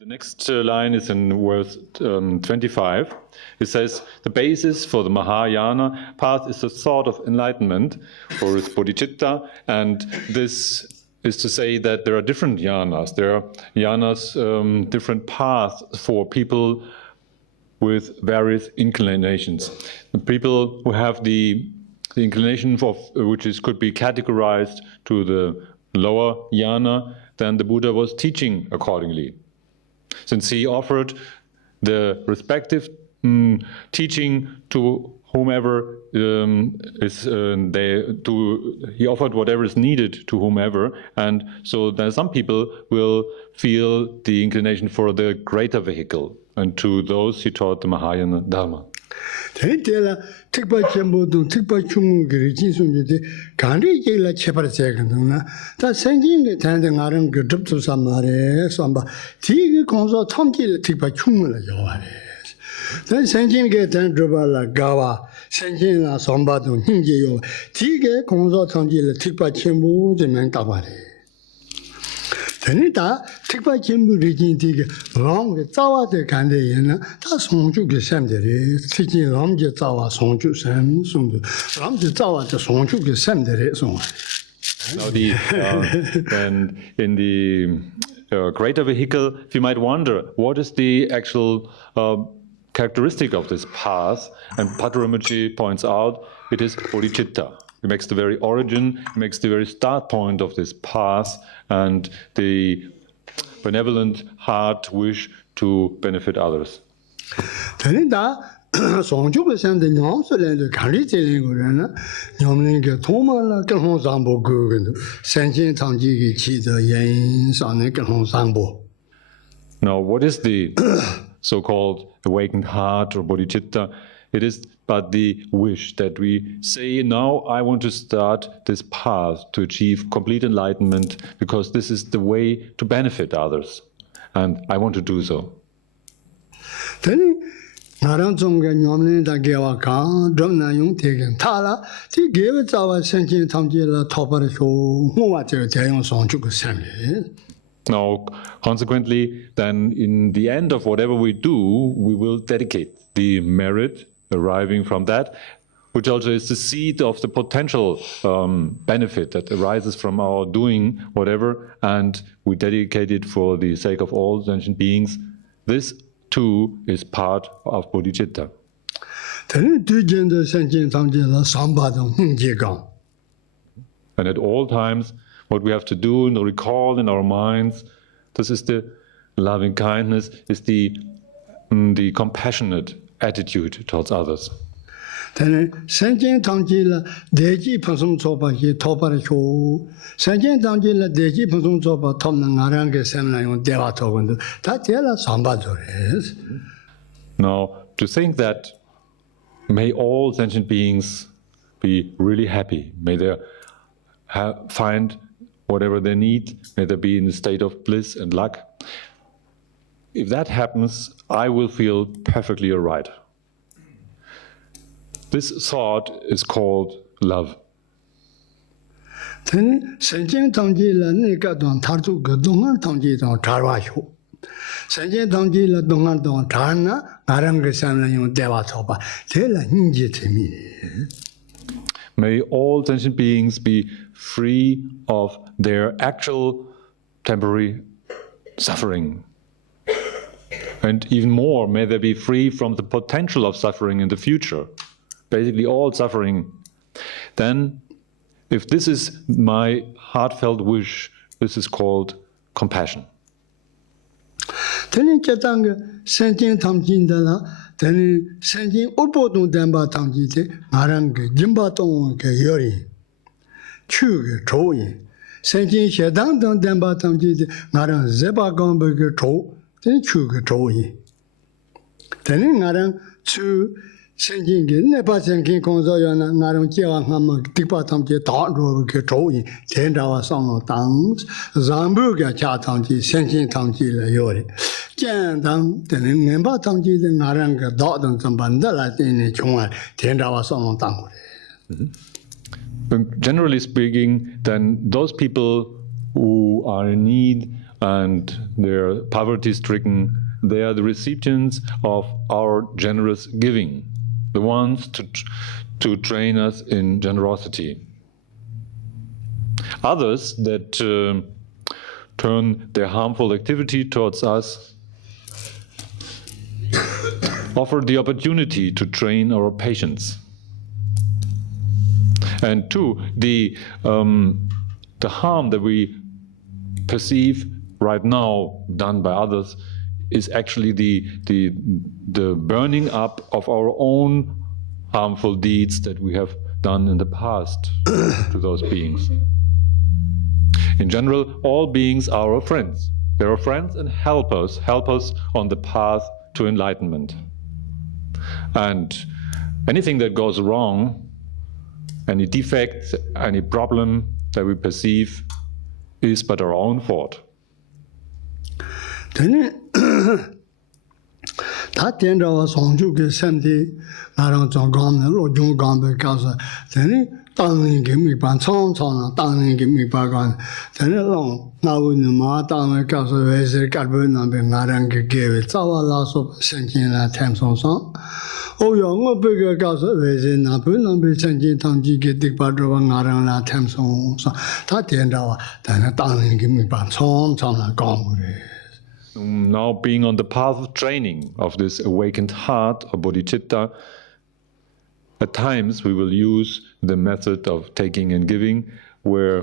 The next line is in verse 25. It says, the basis for the Mahayana path is the thought of enlightenment, or is bodhicitta, and this is to say that there are different yanas. There are yanas, different paths for people with various inclinations. The people who have the inclination of which could be categorized to the lower yana, then the Buddha was teaching accordingly. Since he offered the respective teaching to whomever he offered whatever is needed to whomever, and so there some people will feel the inclination for the greater vehicle, and to those he taught the Mahayana Dharma. Tenita, Tikpa Chimbu region dig long with Zawa de Kandayana, that's Sonju Gesendere, teaching Ramja Zawa Sonju Sam, Ramja Zawa the Sonju Gesendere. Now, and in the greater vehicle, you might wonder what is the actual characteristic of this path, and Patrul Rinpoche points out it is bodhicitta. It makes the very origin, it makes the very start point of this path, and the benevolent heart wish to benefit others. Now, what is the so-called awakened heart or bodhicitta? It is but the wish that we say, now I want to start this path to achieve complete enlightenment, because this is the way to benefit others, and I want to do so. Now, consequently, then in the end of whatever we do, we will dedicate the merit arriving from that, which also is the seed of the potential benefit that arises from our doing whatever, and we dedicate it for the sake of all sentient beings. This too is part of bodhicitta. And at all times, what we have to do and recall in our minds, this is the loving kindness, is the compassionate attitude towards others. Now, to think that may all sentient beings be really happy, may they find whatever they need, may they be in a state of bliss and luck. If that happens, I will feel perfectly all right. This thought is called love. May all sentient beings be free of their actual temporary suffering. And even more, may they be free from the potential of suffering in the future. Basically all suffering. Then, if this is my heartfelt wish, this is called compassion. Generally speaking, then those people who are in need and they're poverty-stricken, they are the recipients of our generous giving, the ones to train us in generosity. Others that turn their harmful activity towards us offer the opportunity to train our patience. And two, the harm that we perceive right now done by others is actually the burning up of our own harmful deeds that we have done in the past to those beings. In general, all beings are our friends. They're our friends and help us on the path to enlightenment. And anything that goes wrong, any defect, any problem that we perceive is but our own fault. Tonglen give me ban chong chong, Tonglen give me bagan. Then along now in the Matan because of a carbon and Narang gave it our loss of Sentin at Tamson song. Oh, young bigger cause of resin, Napun and be sending Tongi get the Padro and Narang at Tamson. That the end hour, then a Tonglen give me ban chong chong, gone. Now being on the path of training of this awakened heart of bodhicitta, at times we will use the method of taking and giving, where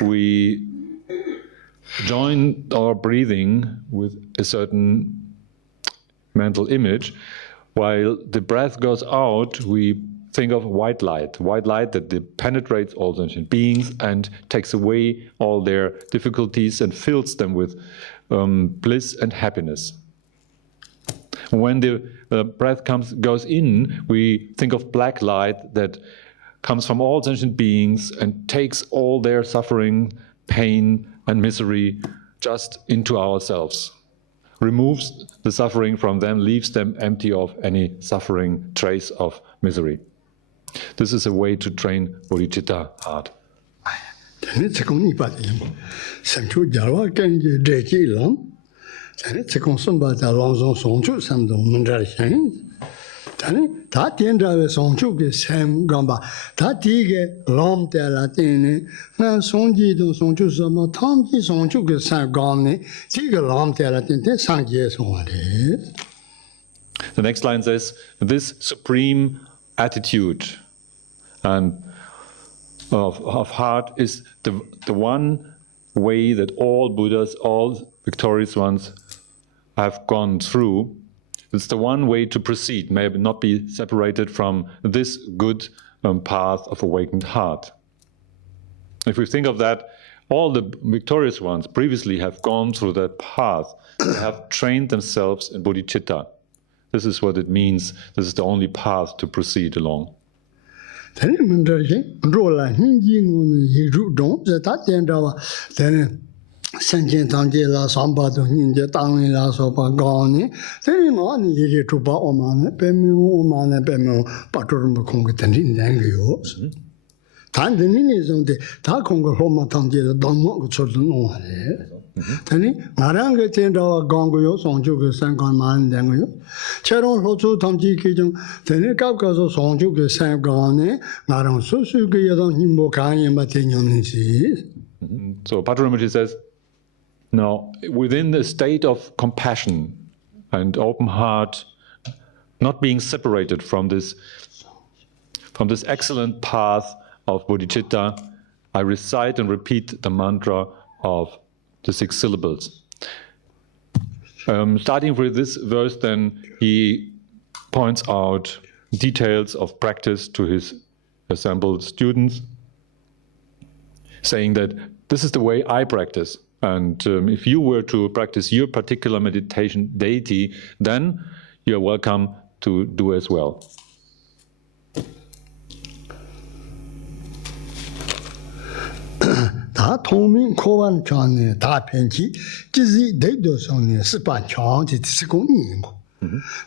we join our breathing with a certain mental image. While the breath goes out, we think of white light that penetrates all sentient beings and takes away all their difficulties and fills them with bliss and happiness. When the breath goes in, we think of black light that comes from all sentient beings and takes all their suffering, pain, and misery just into ourselves, removes the suffering from them, leaves them empty of any suffering, trace of misery. This is a way to train bodhicitta heart. It's a consumbat along some to some domain. That the end of a song to Sam Gamba, that dig long de Latine, and Songi do son to some Tomji son to Sam Gomni, dig a long de Latine, sang years on it. The next line says, this supreme attitude and of heart is the one way that all Buddhas, all victorious ones have gone through. It's the one way to proceed, may not be separated from this good path of awakened heart. If we think of that, all the victorious ones previously have gone through that path, they have trained themselves in bodhicitta. This is what it means. This is the only path to proceed along. Sentin Tangi la Samba to Ninja Tangli la Sopa Goni, then on you to Baoman, Pemu, Oman, Pemu, Patrul Congatin in Angrios. Tandinin is on the Takonga Homa Tangi, the Domo children on it. Then Naranga Tenda Gongos on Juga Sangon Man Dango. Cheron Hotu Tangi Kijum, then a Caucus of Son Juga Sangone, Naran Susuki on Himbokai and Matinion. So Patrul says, now, within the state of compassion and open heart, not being separated from this excellent path of bodhicitta, I recite and repeat the mantra of the 6 syllables. Starting with this verse, then he points out details of practice to his assembled students, saying that this is the way I practice. And if you were to practice your particular meditation deity, then you're welcome to do as well. Da Tongmin Kovan Chan, Da Penchi, Jizi Dedoson, Sipan Chan, it's a good.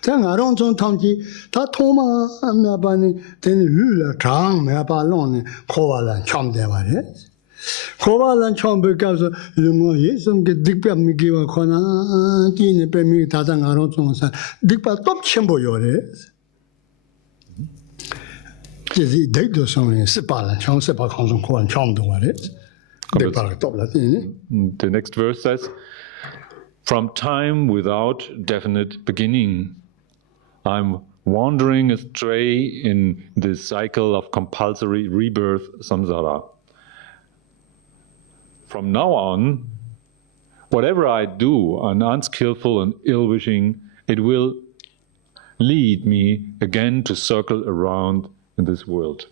Then I don't Tongi, Da Toma, Mabani, then Lula Chang, Mabalon, Kovala, Cham Devare. Kovalan Chombe goes, Lumo, yes, and get Dick Migiwa Kona, Gina Pemi Tazan Aronson, Dick Top Chimbo Yores. Is they do something, Sipal and Chom Sepa Conson Ko and Chom do it. The next verse says, from time without definite beginning, I'm wandering astray in this cycle of compulsory rebirth samsara. From now on, whatever I do, unskillful and ill-wishing, it will lead me again to circle around in this world.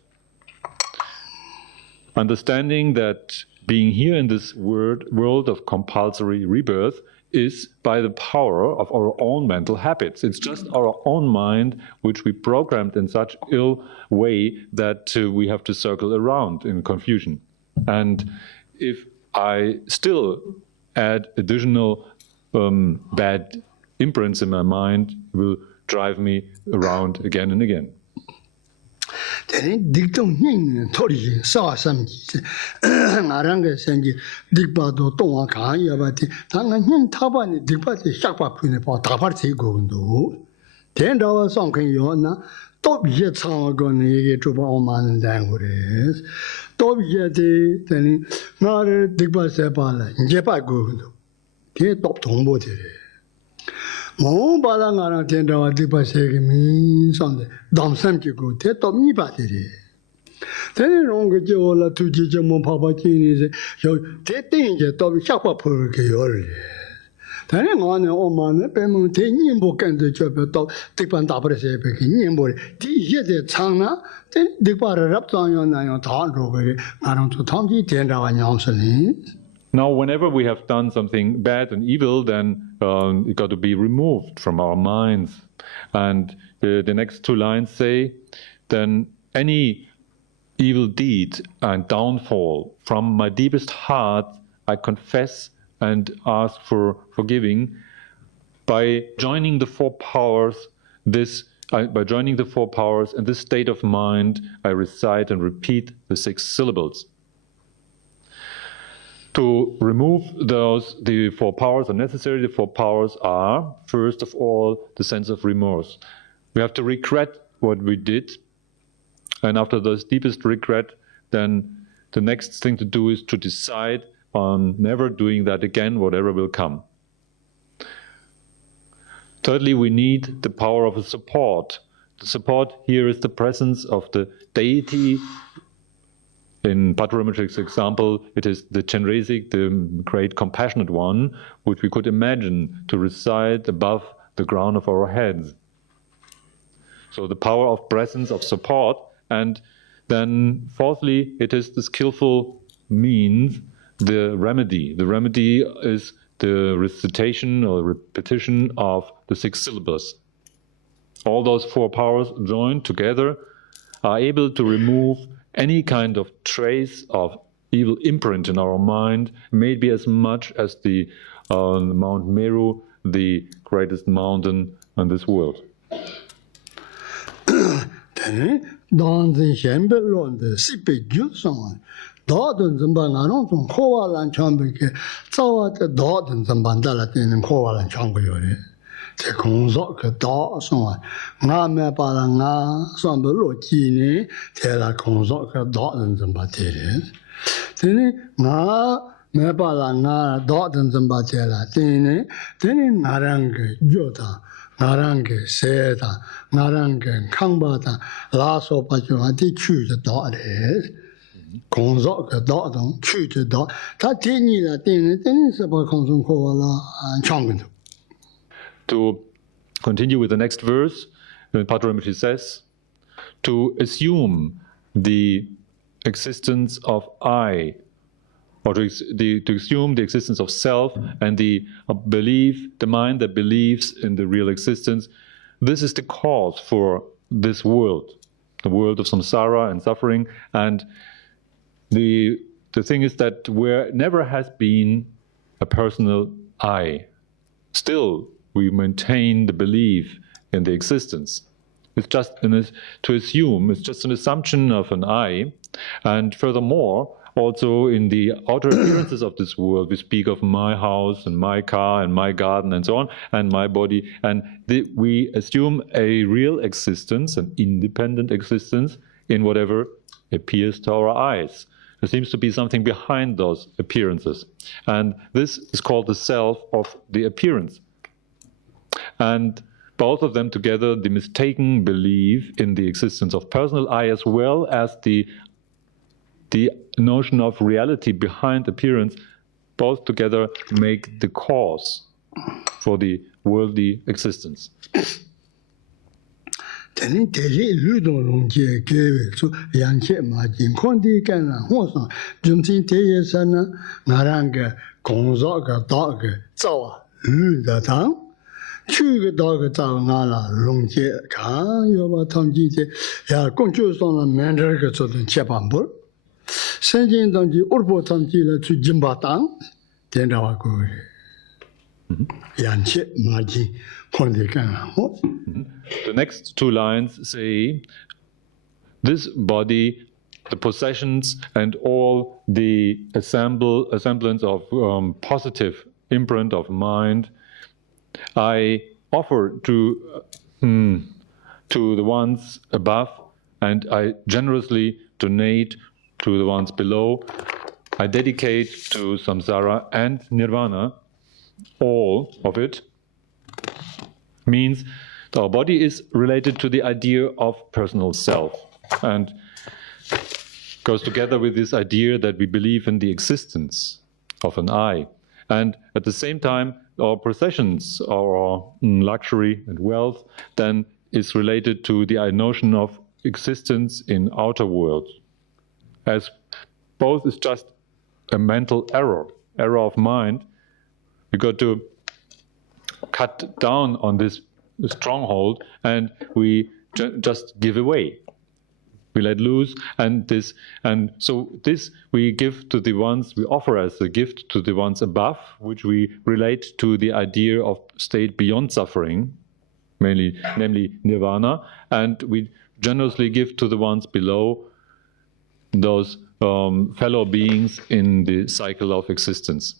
Understanding that being here in this world of compulsory rebirth is by the power of our own mental habits. It's just our own mind which we programmed in such ill way that we have to circle around in confusion. And if I still add additional bad imprints in my mind, it will drive me around again and again. Then dictum ning tori saw some Naranga Sanji Digbado Tonga Kan Yabati Tanga Nin Tabani Digbati Shapa Punipo Taparti Gondo. 10 hours on Kan Yona, Top Jet Sangoni to Bauman languages. Top Jet telling Nara Digba Sepala, Jepa Gondo. Get top Tombo. Mo balangara tenda wadi pasegi min sonde dam samki go te to mi batiri tene rong ge ola tu ji je mo papa kini se yo te tin je to sha pa phu ge yo le tene ngone o ma ne pe mo te nin bo kan de che pe to ti pan da pre se pe ki nin bo ti ye de chang na te de pa rap zang yo na yo da ro ge ngarang tu thang ji tenda wa nyam se ni. Now, whenever we have done something bad and evil, then it got to be removed from our minds. And the next two lines say, then any evil deed and downfall from my deepest heart, I confess and ask for forgiving. By joining the four powers, by joining the four powers in this state of mind, I recite and repeat the 6 syllables. To remove the 4 powers are necessary. The 4 powers are, first of all, the sense of remorse. We have to regret what we did, and after this deepest regret, then the next thing to do is to decide on never doing that again, whatever will come. Thirdly, we need the power of a support. The support here is the presence of the deity. In Patrul example, it is the Chenresi, the great compassionate one, which we could imagine to reside above the ground of our heads. So the power of presence, of support, and then fourthly, it is the skillful means, the remedy. The remedy is the recitation or repetition of the 6 syllables. All those 4 powers joined together are able to remove any kind of trace of evil imprint in our mind, maybe as much as the Mount Meru, the greatest mountain in this world. Te kongso ke da songa nga me pa la nga son be lo ji ni te la kongso ke da den zhen ba te re te ni nga me pa la nga da den zhen ba te la te ni nga rang ge jo da nga rang ge se da nga rang ge kang ba da la so pa ju ha ti chu de da re kongso ke da dong chu de da ta ti ni la te ni se ba kong song ko la chang gen. To continue with the next verse, Patrul says, to assume the existence of I, or to assume the existence of self and the belief, the mind that believes in the real existence, this is the cause for this world, the world of samsara and suffering. And the thing is that there never has been a personal I. Still, we maintain the belief in the existence. It's just to assume, it's just an assumption of an I. And furthermore, also in the outer appearances of this world, we speak of my house and my car and my garden and so on, and my body, and we assume a real existence, an independent existence in whatever appears to our eyes. There seems to be something behind those appearances, and this is called the self of the appearance. And both of them together, the mistaken belief in the existence of personal I, as well as the notion of reality behind appearance, both together make the cause for the worldly existence. Teni teji ludong longje kewe su yanche ma jin kondi kana honsan jumsin teye sana ngaranga gongzo ga da ge zao lu da tang chu ge da ge zao ngala longje kan yo ba tang ji je ya gongju song la mender ge zo den che ban bu sen jin dang ji urbo tang ji la chu jin ba tang den da wa go yanche ma jin kondi kana ho. The next two lines say, this body, the possessions, and all the assemblance of positive imprint of mind, I offer to the ones above, and I generously donate to the ones below. I dedicate to samsara and nirvana, all of it. Means our body is related to the idea of personal self, and goes together with this idea that we believe in the existence of an I. And at the same time, our possessions, our luxury and wealth, then is related to the notion of existence in outer world. As both is just a mental error of mind, we got to cut down on this stronghold, and we just give away. We let loose, and so this we give to the ones, we offer as a gift to the ones above, which we relate to the idea of state beyond suffering, namely nirvana, and we generously give to the ones below, those fellow beings in the cycle of existence.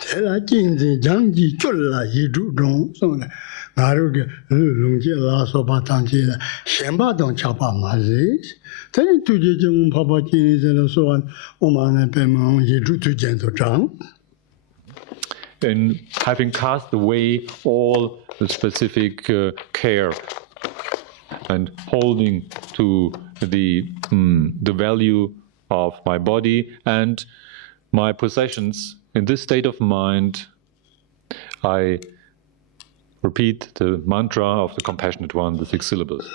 Tela jinzi jangji cholla yidu dong song ngaru ge lungje la so ba tang ji la xianba dong cha pa ma zi teni tu ji jing pa pa ji ni zhe so an o ma ne pe mo yidu tu jian to zhang. In having cast away all the specific care and holding to the value of my body and my possessions, in this state of mind, I repeat the mantra of the Compassionate One, the six syllables.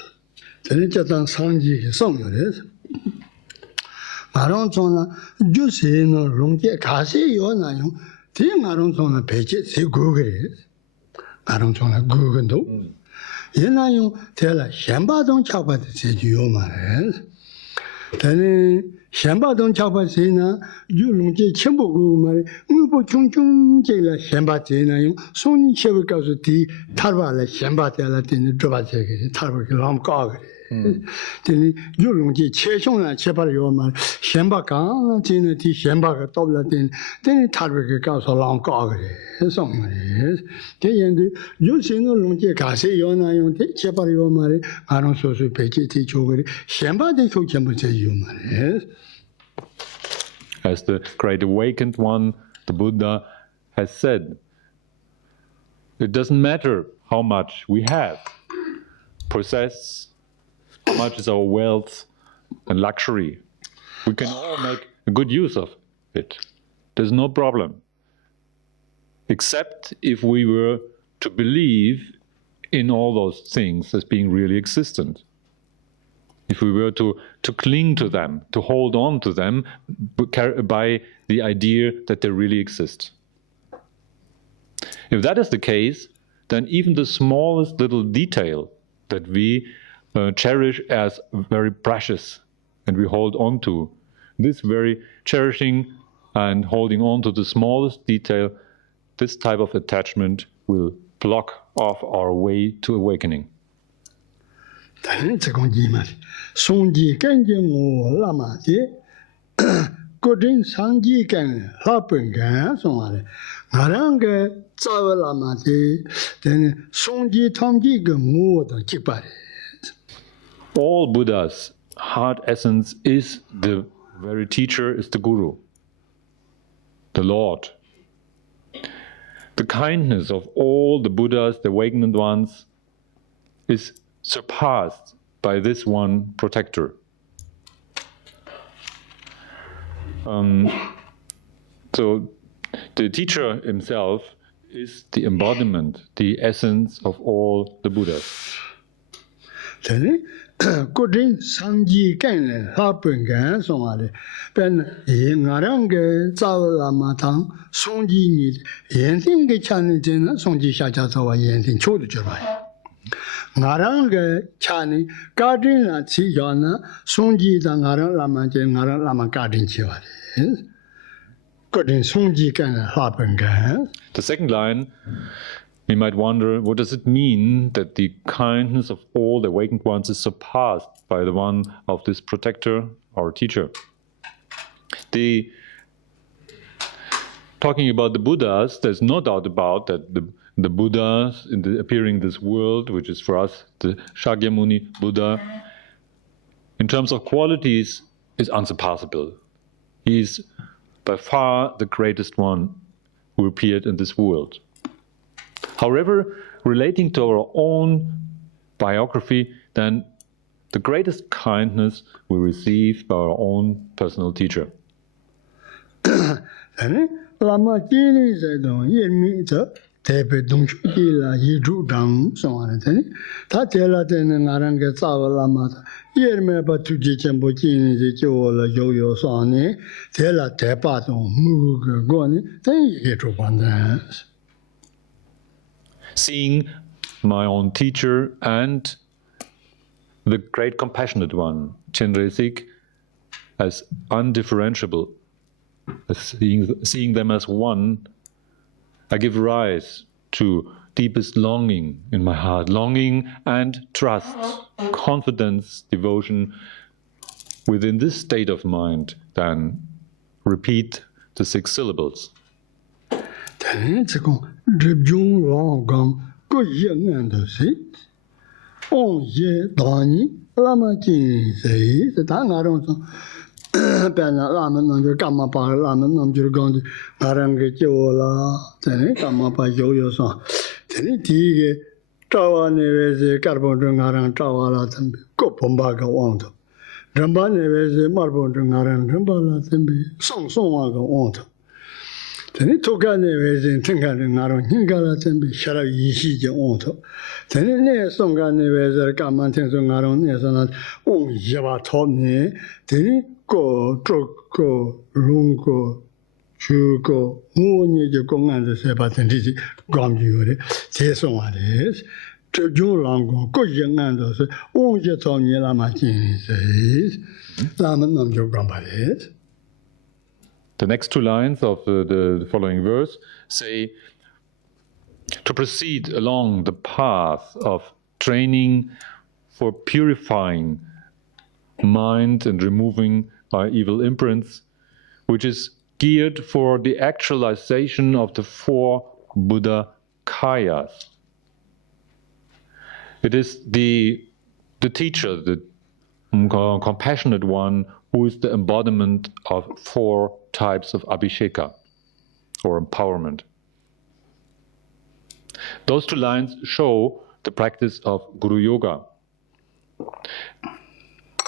xianba dong chakpa se na yu long jie qianpo gu ma re ngu po chung chung jie la xianba jie na yung song ni xie wei gao su di tarwa la xianba jie la di ni zhuba jie ge tarwa ge lam gao ge di ni yu long jie qie xiong la qie pa yo ma xianba gang la jie na di xianba ge dou la di ni tarwa ge gao su lam gao ge song re de yan de yu xin no long jie ga se yo na yung de qie pa yo ma re a rong su su pe jie ti chu ge xianba de qiu qianpo jie yu ma re. As the great awakened one, the Buddha, has said, it doesn't matter how much we have, possess, how much is our wealth and luxury. We can all make a good use of it. There's no problem. Except if we were to believe in all those things as being really existent. If we were to cling to them, to hold on to them by the idea that they really exist. If that is the case, then even the smallest little detail that we cherish as very precious and we hold on to, this very cherishing and holding on to the smallest detail, this type of attachment will block off our way to awakening. Kodin Sanji can happen gas on Naranga Zawalamati, then Sonji Tongi more than Kipari. All Buddha's heart essence is the very teacher, is the Guru, the Lord. The kindness of all the Buddhas, the awakened ones, is surpassed by this one protector. So the teacher himself is the embodiment, the essence of all the Buddhas. Kodin Sanji can happen gas on Ben Naranga Zawalamatan, Sonji need Yenting Chanijin, Sonji Shajazawa Yenting Chodujabai. Naranga Chani, Gardina Tijana, Sonji the Naran Lama, Naran Lama Garden Chivari. Kodin Sonji can happen gas. The second line, we might wonder, what does it mean that the kindness of all the awakened ones is surpassed by the one of this protector, our teacher? Talking about the Buddhas, there's no doubt about that the Buddhas appearing in this world, which is for us the Shakyamuni Buddha, in terms of qualities, is unsurpassable. He is by far the greatest one who appeared in this world. However, relating to our own biography, then the greatest kindness we receive by our own personal teacher. Lama Jini said, Yemi, Tepe Dungila, Yidu Dang, so on. Tatela then Naranga Zawa Lama, Yerme Batuji Chambojini, the Jola Yoyo Sani, Tela Tepato, Mug, Goni, then you get to one dance. Seeing my own teacher and the great compassionate one, Chenresi, as undifferentiable, as seeing them as one, I give rise to deepest longing in my heart, longing and trust, confidence, devotion. Within this state of mind, then repeat the 6 syllables. Dribjung long gone, good young and the seat. Oh, ye, Donny, Lama King say, the Tangaron, Bena Laman under Kamapa, Laman under Gondi, Narangajola, then Kamapa Joyo song. Then it tige, Tawa Nevese, Carbon Naran Tawala, Copombaga Wonto. Dramba Nevese, Marbon Naran, Drambala, Song Songaga Wonto. Then it took an in Tenga Rinpoche, Hingala Tembi, Shara Yishi Onto. Then it near Songa Nevers, Kamantan Zongaron, Nesana, On Java Tomne, then it go, Troko, Lungo, Chuko, Moon, you go and the Sebatanti, Gomjure, Tesomades, to Julango, go young and those, On Jetonia Lamachin says, Laman Namjo Gambades. The next 2 lines of the following verse say, to proceed along the path of training for purifying mind and removing our evil imprints, which is geared for the actualization of the 4 Buddha Kayas. It is the teacher, the compassionate one, who is the embodiment of 4 types of abhisheka, or empowerment. Those 2 lines show the practice of Guru Yoga.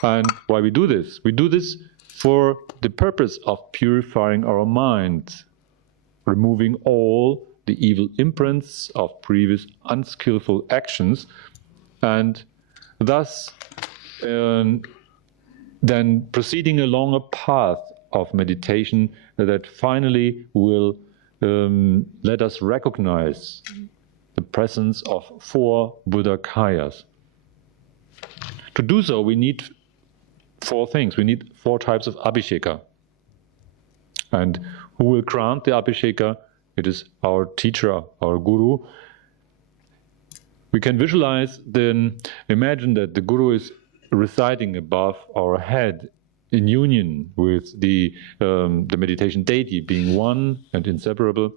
And why we do this? We do this for the purpose of purifying our minds, removing all the evil imprints of previous unskillful actions, and thus then proceeding along a path of meditation that finally will let us recognize the presence of 4 Buddha Kayas. To do so, we need 4 things. We need 4 types of abhisheka. And who will grant the abhisheka? It is our teacher, our Guru. We can visualize, then imagine that the Guru is residing above our head in union with the meditation deity being one and inseparable.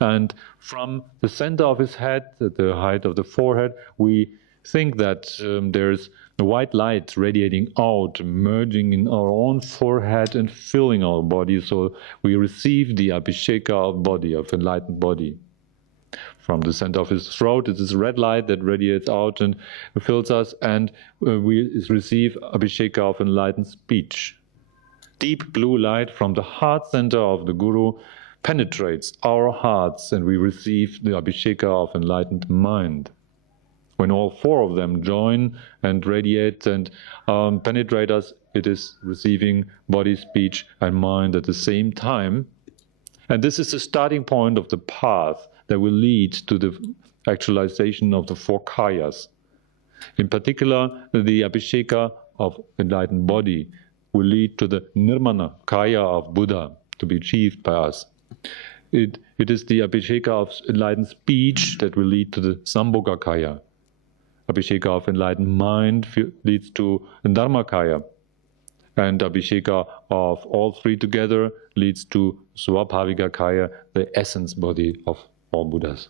And from the center of his head, at the height of the forehead, we think that there's a white light radiating out, merging in our own forehead and filling our body, so we receive the abhisheka of body, of enlightened body. From the center of his throat is this red light that radiates out and fills us, and we receive abhisheka of enlightened speech. Deep blue light from the heart center of the Guru penetrates our hearts, and we receive the abhisheka of enlightened mind. When all four of them join and radiate and penetrate us, it is receiving body, speech, and mind at the same time. And this is the starting point of the path that will lead to the actualization of the four kayas. In particular, the abhisheka of enlightened body will lead to the nirmana kaya of Buddha to be achieved by us. It is the abhisheka of enlightened speech that will lead to the sambhoga kaya. Abhisheka of enlightened mind leads to Dharma kaya. And abhisheka of all three together leads to Swabhavika kaya, the essence body of all Buddhas.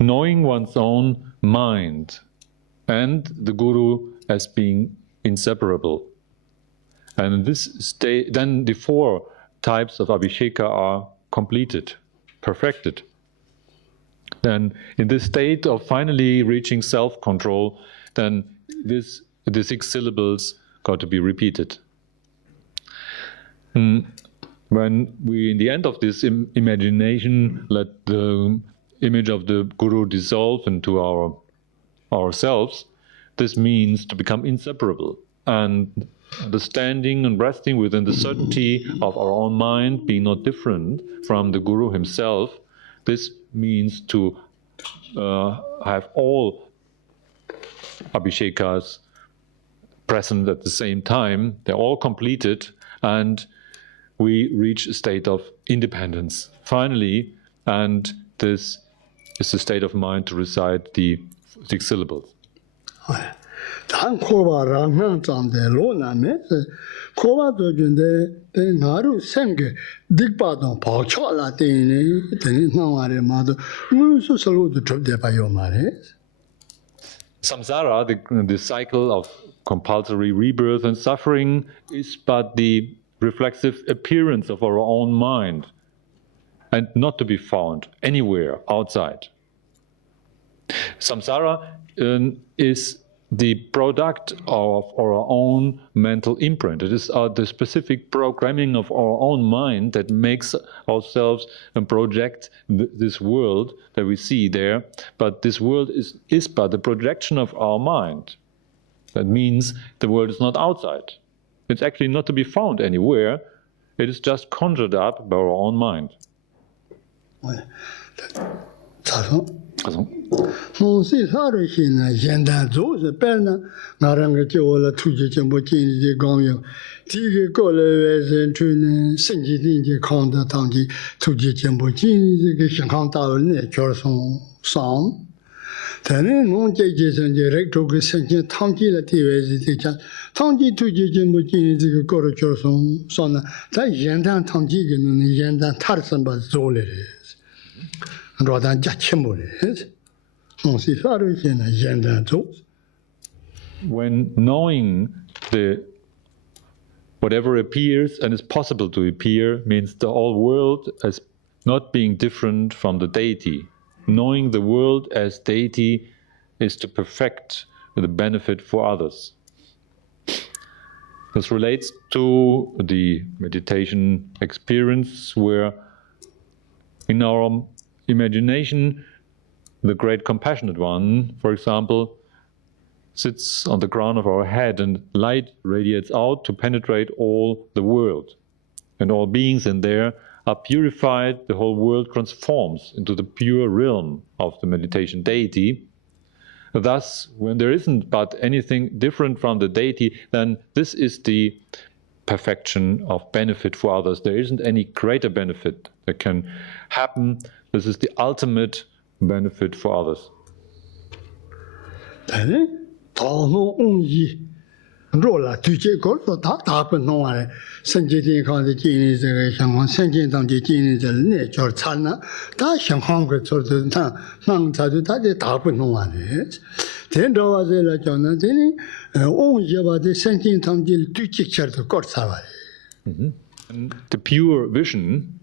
Knowing one's own mind and the Guru as being inseparable. And in this state, then the four types of abhisheka are completed, perfected. Then in this state of finally reaching self-control, then the 6 syllables got to be repeated. When we, in the end of this imagination, let the image of the Guru dissolve into ourselves, this means to become inseparable. And the standing and resting within the certainty of our own mind, being not different from the Guru himself, this means to have all abhishekas present at the same time. They're all completed, and we reach a state of independence finally, and this is the state of mind to recite the 6 syllables. Samsara, the cycle of compulsory rebirth and suffering, is but the reflexive appearance of our own mind, and not to be found anywhere outside. Samsara is the product of our own mental imprint. It is the specific programming of our own mind that makes ourselves project this world that we see there. But this world is but the projection of our mind. That means the world is not outside. It's actually not to be found anywhere. It is just conjured up by our own mind. When knowing whatever appears and is possible to appear means the whole world as not being different from the deity. Knowing the world as deity is to perfect the benefit for others. This relates to the meditation experience where in our imagination the great compassionate one, for example, sits on the crown of our head and light radiates out to penetrate all the world. And all beings in there are purified, the whole world transforms into the pure realm of the meditation deity. Thus, when there isn't but anything different from the deity, then this is the perfection of benefit for others. There isn't any greater benefit that can happen. This is the ultimate benefit for others. And the pure vision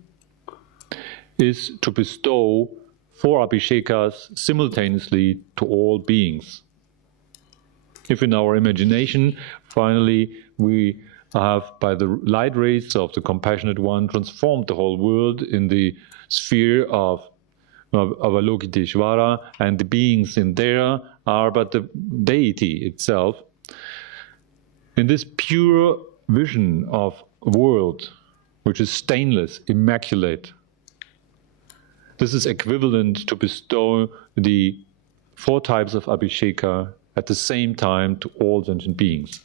is to bestow 4 abhishekas simultaneously to all beings. If in our imagination, finally, we have, by the light rays of the Compassionate One, transformed the whole world in the sphere of Avalokiteshvara, and the beings in there are but the deity itself. In this pure vision of world, which is stainless, immaculate, this is equivalent to bestow the 4 types of abhisheka at the same time to all sentient beings.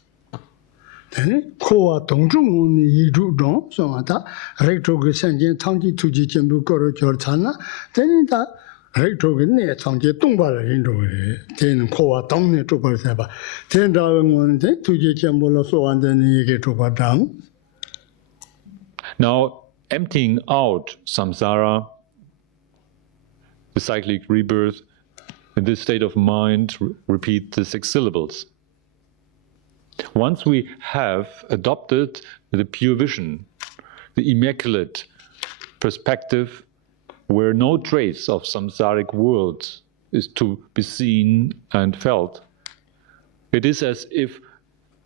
Now, emptying out samsara, the cyclic rebirth, in this state of mind, repeat the 6 syllables. Once we have adopted the pure vision, the immaculate perspective, where no trace of samsaric world is to be seen and felt, it is as if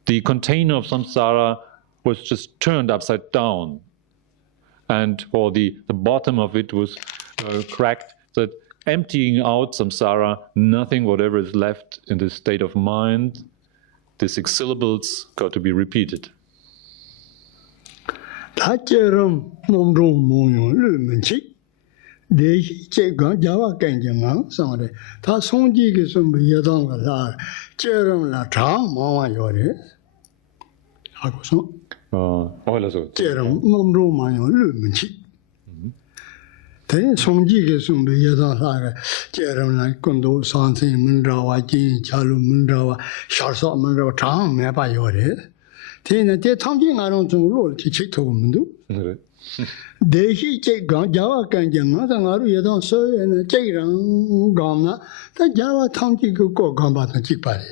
the container of samsara was just turned upside down, or the bottom of it was cracked, that emptying out samsara, nothing whatever is left in this state of mind. The 6 syllables got to be repeated. Then Songji ke sumbe yada laga jeram na kondo sanse mundrawa jin chalu mundrawa sharsa mundrawa chang me ba yore. Then de tangji ngarong zong lo ti chik to mundu. De hi che gang jawa kan jang na ngaru yada so na che rang gam na ta jawa tangji ko gam ba ta chik ba.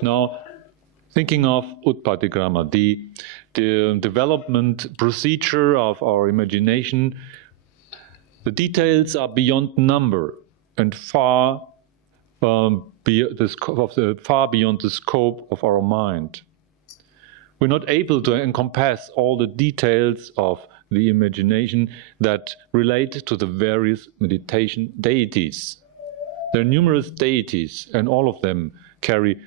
Now, thinking of Utpatikrama, the development procedure of our imagination, the details are beyond number and far beyond the scope of our mind. We're not able to encompass all the details of the imagination that relate to the various meditation deities. There are numerous deities, and all of them carry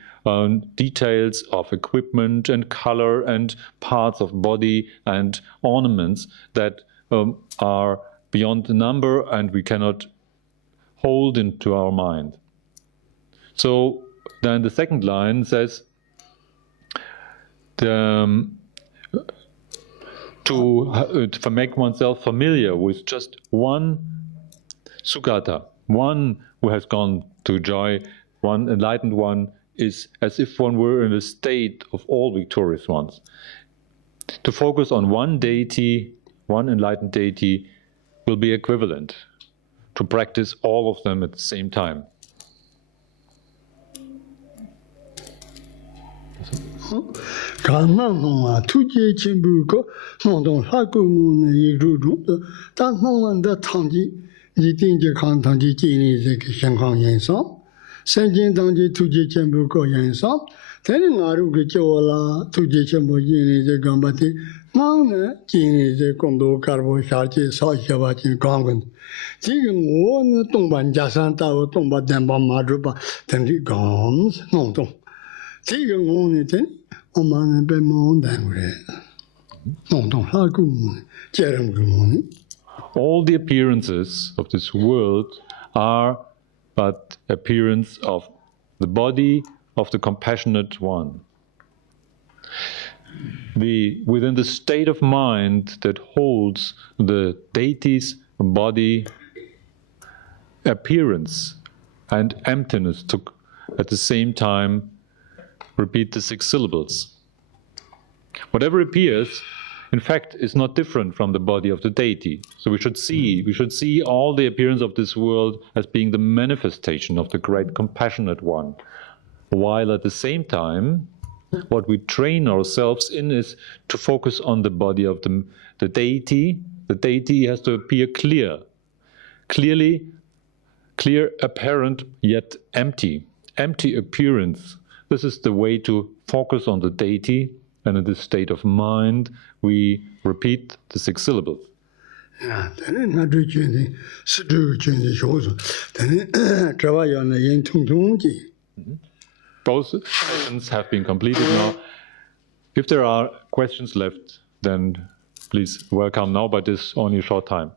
details of equipment and color and parts of body and ornaments that are beyond the number and we cannot hold into our mind. So then the second line says, to make oneself familiar with just one Sugata, one who has gone to joy, one enlightened one, is as if one were in a state of all victorious ones. To focus on one deity, one enlightened deity, will be equivalent to practice all of them at the same time. Senjin Dangji Tuji Chembu Ko Yansam, Telling Aruki Chola, Tuji Chembu Yini the Gambati, Mana, Jini the Kondo Carbo Sharchi, Sashavachin Kongan. Tigan one Tumban Jasanta or Tumba Demba Madruba, Tendi Gons, no. Tigan only ten, Oman and Bemon Dangre. 弄懂他个么呢？接人个么呢？ All the appearances of this world are but appearance of the body of the compassionate one. Within the state of mind that holds the deity's body, appearance and emptiness took at the same time repeat the 6 syllables. Whatever appears, in fact, is not different from the body of the deity. So we should see all the appearance of this world as being the manifestation of the great compassionate one. While at the same time, what we train ourselves in is to focus on the body of the deity. The deity has to appear clear, apparent, yet empty. Empty appearance. This is the way to focus on the deity, and in this state of mind, we repeat the 6 syllables. 야, 되는 나도 주인이 스도 주인이 좋아서 되는 저와요 나 연통통지. Both sessions have been completed now. If there are questions left, then please welcome now, but it's only a short time.